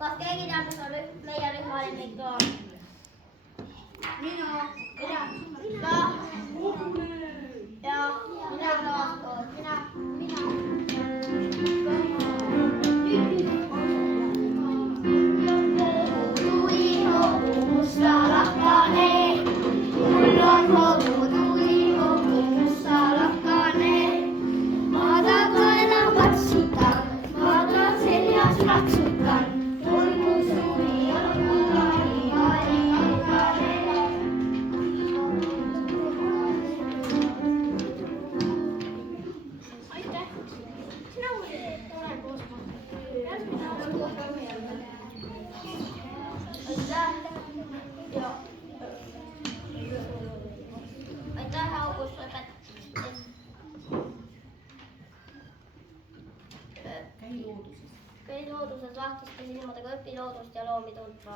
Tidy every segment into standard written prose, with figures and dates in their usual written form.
Kas keegi teab, mis on meie rühmalemmik loom? Mina. Ja mina looskoos. Tuli hobu mustalahkane, mul on hobu, tuli hobu mustalahkane. Ma tagala katsitan, ma ta seljas raksutan. Käid looduses lahtiste silmadega, õpi loodust ja loomi tundma.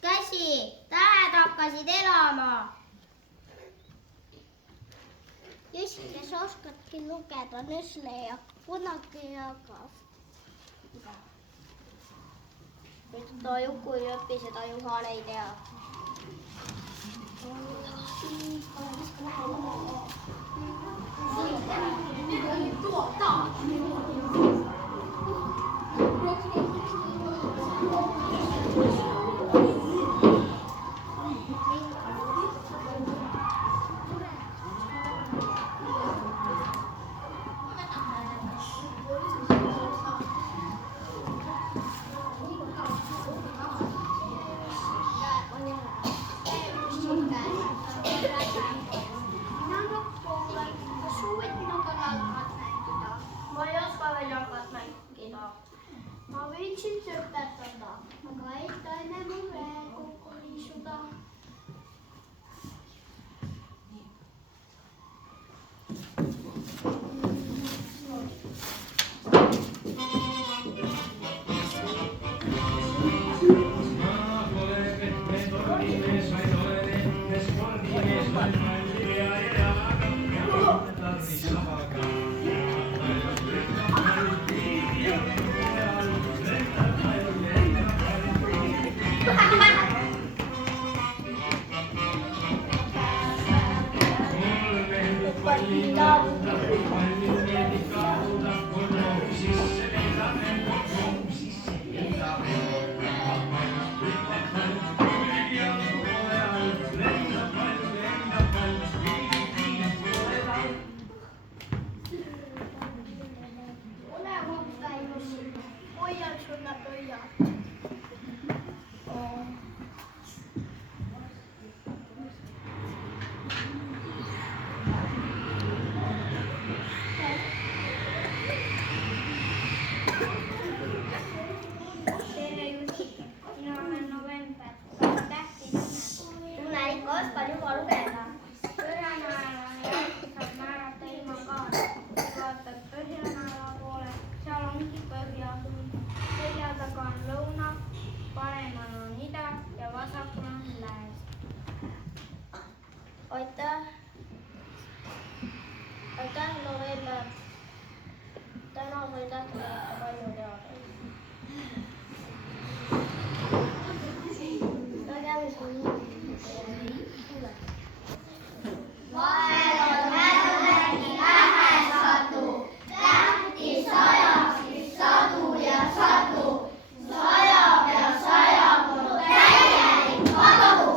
Käsi, tähed hakkasid elama. Just, kes oskadki lugeda, nüsle ja kunagi jagab. Nyt Juku õppis, seda Juhan ei tea. Ma võiksin õpetada, aga ei toime mul veel kokku liisuda. Aitäh, November. Täna sai tähtsalt palju teada. Vahel on hädagi ähesadu, tähtis sajab siis sadu ja sadu. Sajab ja sajab on täielik kadu.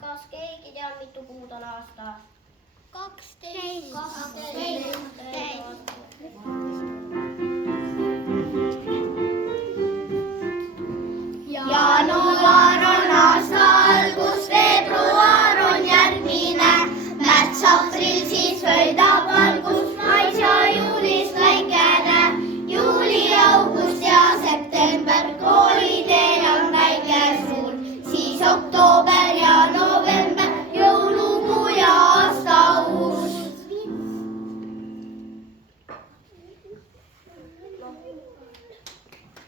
Kas keegi teab, mitu kuud on aastas? 12. Jaanuar on aasta algus, veebruar on järgmine, märts, aprill siis võidab valgus, mais ja juulis väikene, juuli, august ja september, koolitee on väike suur, siis oktoober ja november, jõulukuu ja aasta uus.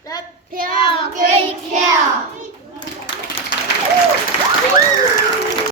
Lõpp hea!